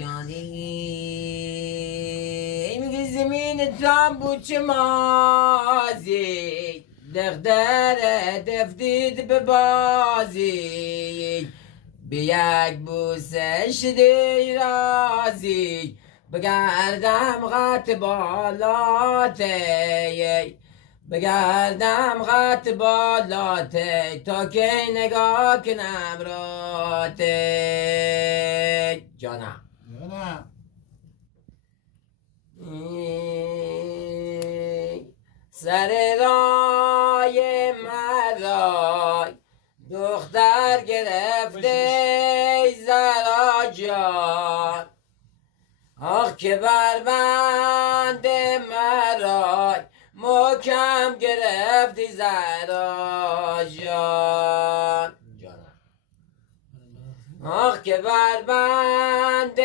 جانی میگه زمین تام بود چه مازی دختر دفدید به بازی به یک بوسه شدی رازی بگردم غط بالاته بگردم غط بالاته تا که نگاه کنم راته جانم سر رای مرای دختر گرفته زرا جان آخ که بربند مرای محکم گرفتی زرا جان آخ که بربند